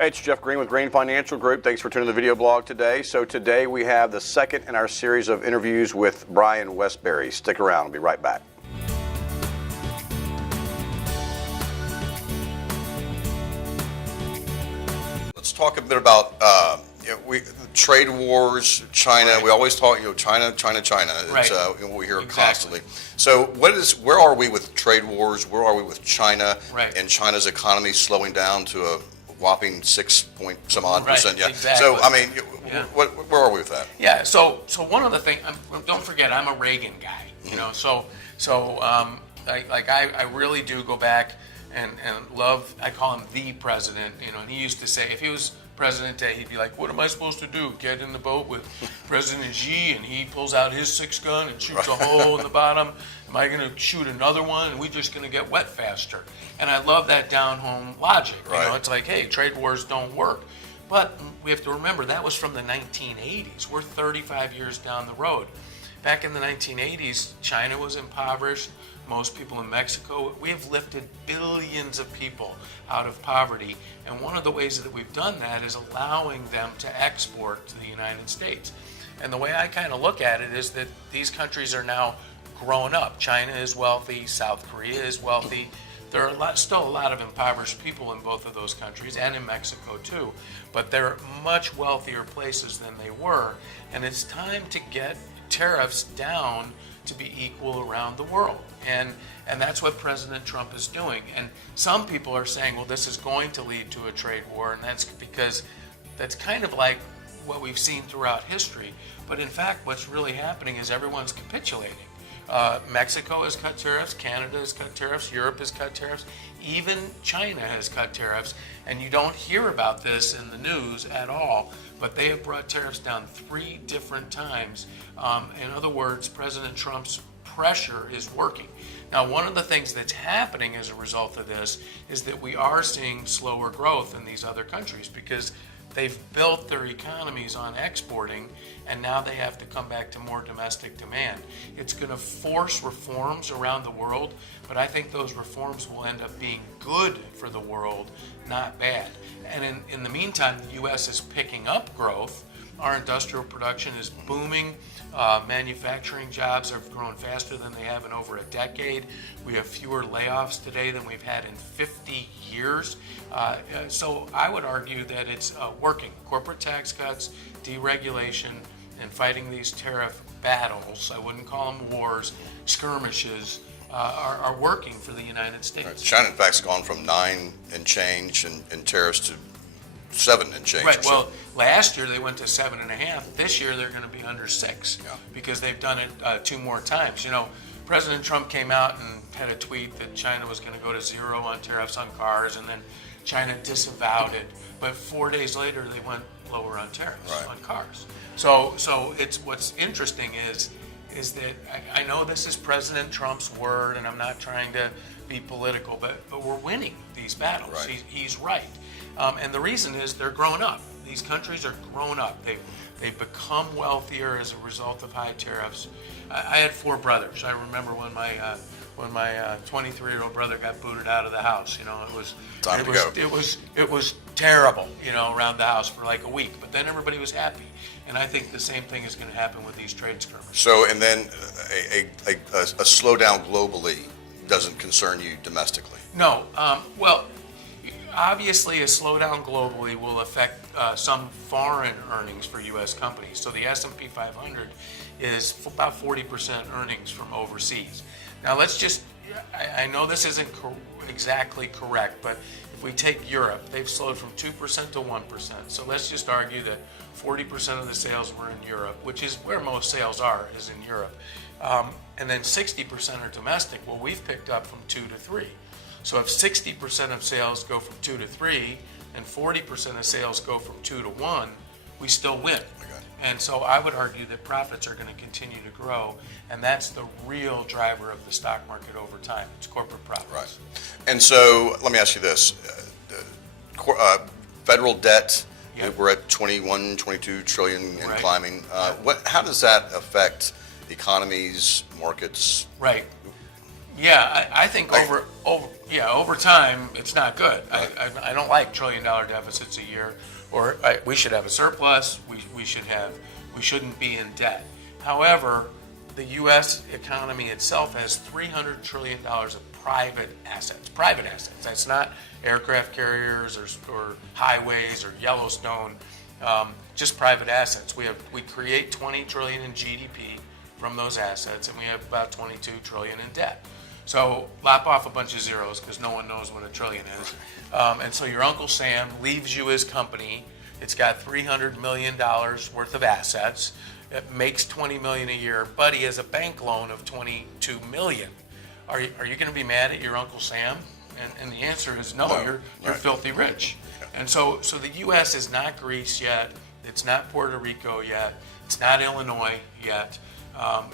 Hey, it's Jeff Green with Green Financial Group. Thanks for tuning in the video blog today. So today we have the second in our series of interviews with Brian Westbury. Stick around. We'll be right back. Let's talk a bit about trade wars, China. Right. We always talk, China. It's right. What we hear constantly. So where are we with trade wars? Where are we with China? Right. And China's economy slowing down to a whopping 6-point-some-odd%. Yeah. Exactly. So, I mean, where are we with that? Yeah. So one of the things, don't forget, I'm a Reagan guy. I really do go back and love. I call him the president. And he used to say, if he was president today, he'd be like, "What am I supposed to do? Get in the boat with President Xi, and he pulls out his 6-gun and shoots a hole in the bottom. Am I going to shoot another one? And we're just going to get wet faster?" And I love that down-home logic. Right. It's like, hey, trade wars don't work. But we have to remember, that was from the 1980s. We're 35 years down the road. Back in the 1980s, China was impoverished. Most people in Mexico, we have lifted billions of people out of poverty. And one of the ways that we've done that is allowing them to export to the United States. And the way I kind of look at it is that these countries are now grown up. China is wealthy, South Korea is wealthy. There are still a lot of impoverished people in both of those countries, and in Mexico too, but they're much wealthier places than they were, and it's time to get tariffs down to be equal around the world, and that's what President Trump is doing. And some people are saying, well, this is going to lead to a trade war, and that's because that's kind of like what we've seen throughout history, but in fact what's really happening is everyone's capitulating. Mexico has cut tariffs, Canada has cut tariffs, Europe has cut tariffs, even China has cut tariffs, and you don't hear about this in the news at all, but they have brought tariffs down 3 different times. In other words, President Trump's pressure is working. Now, one of the things that's happening as a result of this is that we are seeing slower growth in these other countries because they've built their economies on exporting, and now they have to come back to more domestic demand. It's going to force reforms around the world, but I think those reforms will end up being good for the world, not bad. And in the meantime, the U.S. is picking up growth. Our industrial production is booming. Manufacturing jobs have grown faster than they have in over a decade. We have fewer layoffs today than we've had in 50 years. So I would argue that it's working. Corporate tax cuts, deregulation, and fighting these tariff battles, I wouldn't call them wars, skirmishes, are working for the United States. Right. China, in fact, has gone from 9 and change in tariffs to 7 and change. Right. Well, last year they went to 7.5. This year they're going to be under 6 because they've done it 2 more times. President Trump came out and had a tweet that China was going to go to 0 on tariffs on cars, and then China disavowed it. But 4 days later they went lower on tariffs on cars. So it's what's interesting is that I know this is President Trump's word, and I'm not trying to be political, but we're winning these battles. Right. He's right. And the reason is they're grown up. These countries are grown up. They've become wealthier as a result of high tariffs. I had 4 brothers. I remember when my 23-year-old brother got booted out of the house. It was terrible. Around the house for like a week. But then everybody was happy. And I think the same thing is going to happen with these trade skirmishes. So, and then a slowdown globally doesn't concern you domestically? No. Well, obviously, a slowdown globally will affect some foreign earnings for U.S. companies. So the S&P 500 is about 40% earnings from overseas. Now, I know this isn't exactly correct, but if we take Europe, they've slowed from 2% to 1%. So let's just argue that 40% of the sales were in Europe, which is where most sales are, is in Europe. And then 60% are domestic. Well, we've picked up from 2 to 3. So if 60% of sales go from 2 to 3 and 40% of sales go from 2 to 1, we still win. And so I would argue that profits are going to continue to grow, and that's the real driver of the stock market over time. It's corporate profits. Right. And so let me ask you this. Federal debt, we're at 21, 22 trillion and climbing. How does that affect economies, markets? Right. Yeah, I think over time it's not good. I don't like $1 trillion deficits a year, or we should have a surplus. We shouldn't be in debt. However, the U.S. economy itself has $300 trillion of private assets. Private assets. That's not aircraft carriers or highways or Yellowstone. Just private assets. We create 20 trillion in GDP from those assets, and we have about 22 trillion in debt. So lop off a bunch of zeros because no one knows what $1 trillion is. And so your Uncle Sam leaves you his company. It's got $300 million worth of assets. It makes $20 million a year, but he has a bank loan of $22 million. Are you going to be mad at your Uncle Sam? And the answer is no. You're filthy rich. And so the U.S. is not Greece yet. It's not Puerto Rico yet. It's not Illinois yet.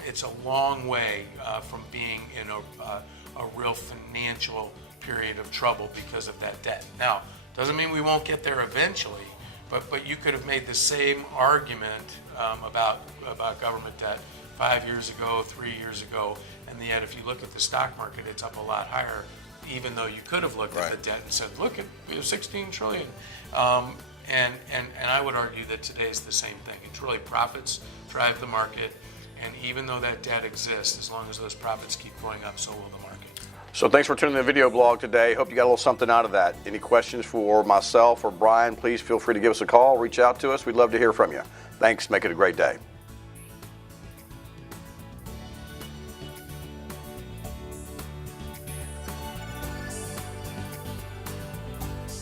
It's a long way from being in a real financial period of trouble because of that debt. Now, doesn't mean we won't get there eventually, but you could have made the same argument about government debt 5 years ago, 3 years ago, and yet if you look at the stock market, it's up a lot higher, even though you could have looked at the debt and said, look, we have 16 trillion. And I would argue that today is the same thing. It's really profits drive the market, and even though that debt exists, as long as those profits keep going up, so will the market. So thanks for tuning in the video blog today. Hope you got a little something out of that. Any questions for myself or Brian, please feel free to give us a call, reach out to us. We'd love to hear from you. Thanks. Make it a great day.